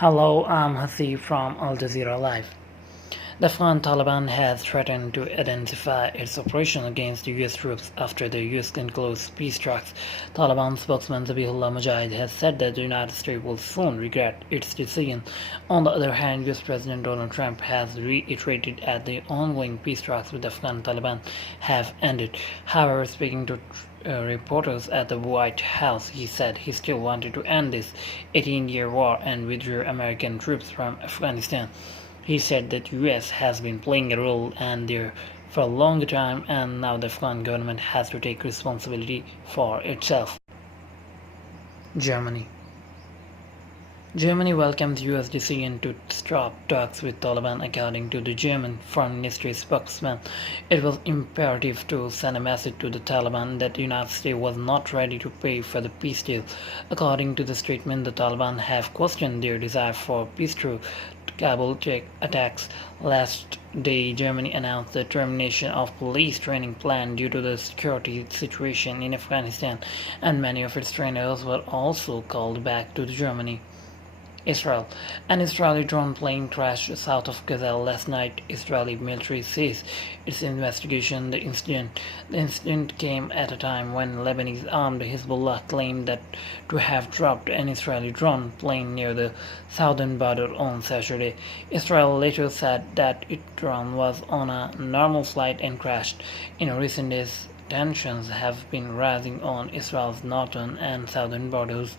Hello, I'm Haseeb from Al Jazeera Live. The Afghan Taliban has threatened to intensify its operation against US troops after the US enclosed peace talks. Taliban spokesman Zabihullah Mujahid has said that the United States will soon regret its decision. On the other hand, US President Donald Trump has reiterated that the ongoing peace talks with the Afghan Taliban have ended. However, speaking to reporters at the White House, he said he still wanted to end this 18-year war and withdraw American troops from Afghanistan. He said that US has been playing a role and there for a long time, and now the Afghan government has to take responsibility for itself. Germany. Germany welcomes US decision to stop talks with Taliban. According to the German Foreign Ministry spokesman, it was imperative to send a message to the Taliban that the United States was not ready to pay for the peace deal. According to the statement, the Taliban have questioned their desire for peace through Kabul attacks. Last day, Germany announced the termination of police training plan due to the security situation in Afghanistan, and many of its trainers were also called back to Germany. Israel. An Israeli drone plane crashed south of Gaza last night. Israeli military says its investigation the incident. The incident came at a time when Lebanese armed Hezbollah claimed that to have dropped an Israeli drone plane near the southern border on Saturday. Israel later said that its drone was on a normal flight and crashed. In recent days, tensions have been rising on Israel's northern and southern borders.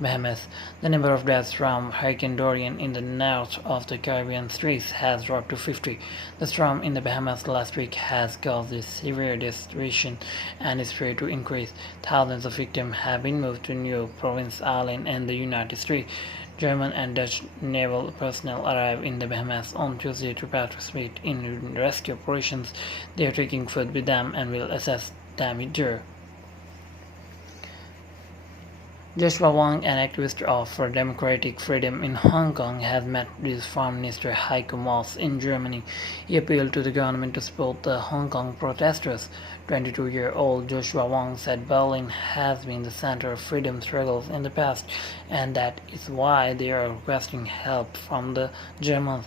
Bahamas. The number of deaths from Hurricane Dorian in the north of the Caribbean Straits has dropped to 50. The storm in the Bahamas last week has caused severe devastation and is feared to increase. Thousands of victims have been moved to New Providence Island and the United States. German and Dutch naval personnel arrived in the Bahamas on Tuesday to participate in rescue operations. They are taking food with them and will assess damage there. Joshua Wong, an activist for democratic freedom in Hong Kong, has met with Foreign Minister Heiko Maas in Germany. He appealed to the government to support the Hong Kong protesters. 22-year-old Joshua Wong said Berlin has been the center of freedom struggles in the past, and that is why they are requesting help from the Germans.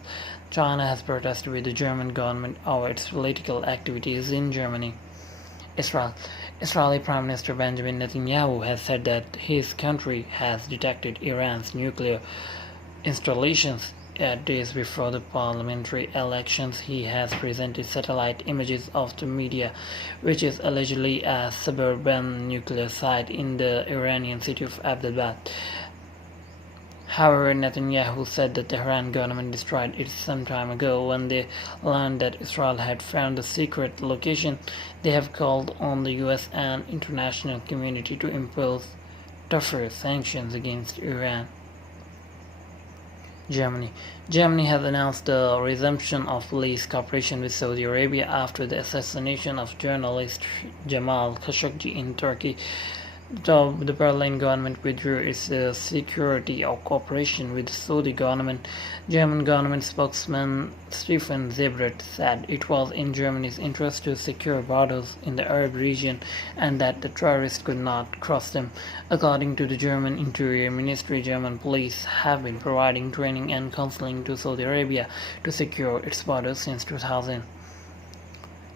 China has protested with the German government over its political activities in Germany. Israel. Israeli Prime Minister Benjamin Netanyahu has said that his country has detected Iran's nuclear installations. Days before the parliamentary elections, he has presented satellite images of the media, which is allegedly a suburban nuclear site in the Iranian city of Abbottabad. However, Netanyahu said the Tehran government destroyed it some time ago when they learned that Israel had found the secret location. They have called on the US and international community to impose tougher sanctions against Iran. Germany. Germany has announced the resumption of police cooperation with Saudi Arabia after the assassination of journalist Jamal Khashoggi in Turkey. The Berlin government withdrew its security cooperation with the Saudi government. German government spokesman Stefan Seibert said it was in Germany's interest to secure borders in the Arab region and that the terrorists could not cross them. According to the German Interior Ministry, German police have been providing training and counseling to Saudi Arabia to secure its borders since 2000.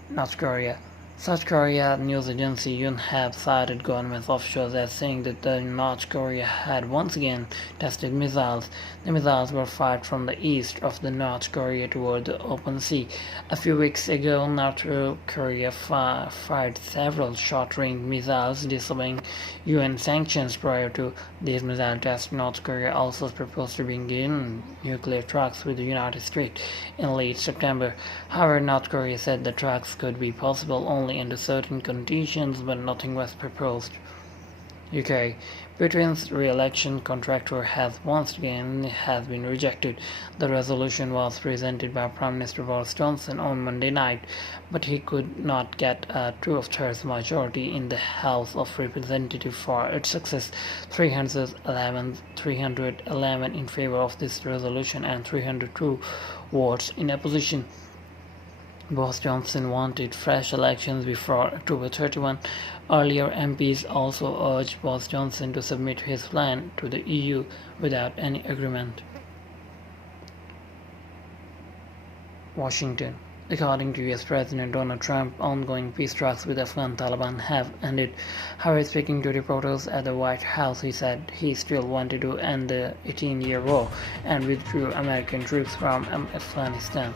North Korea. South Korea news agency Yonhap cited government officials as saying that North Korea had once again tested missiles. The missiles were fired from the east of the North Korea toward the open sea. A few weeks ago, North Korea fired several short-range missiles, disobeying UN sanctions. Prior to these missile tests, North Korea also proposed to begin nuclear talks with the United States in late September. However, North Korea said the talks could be possible only under certain conditions, but nothing was proposed. UK. Britain's re-election contractor has once again been rejected. The resolution was presented by Prime Minister Boris Johnson on Monday night, but he could not get a 2/3 majority in the House of Representatives for its success. 311 in favor of this resolution and 302 votes in opposition. Boris Johnson wanted fresh elections before October 31. Earlier MPs also urged Boris Johnson to submit his plan to the EU without any agreement. Washington. According to US President Donald Trump, ongoing peace talks with Afghan Taliban have ended. However, speaking to reporters at the White House, he said he still wanted to end the 18-year war and withdrew American troops from Afghanistan.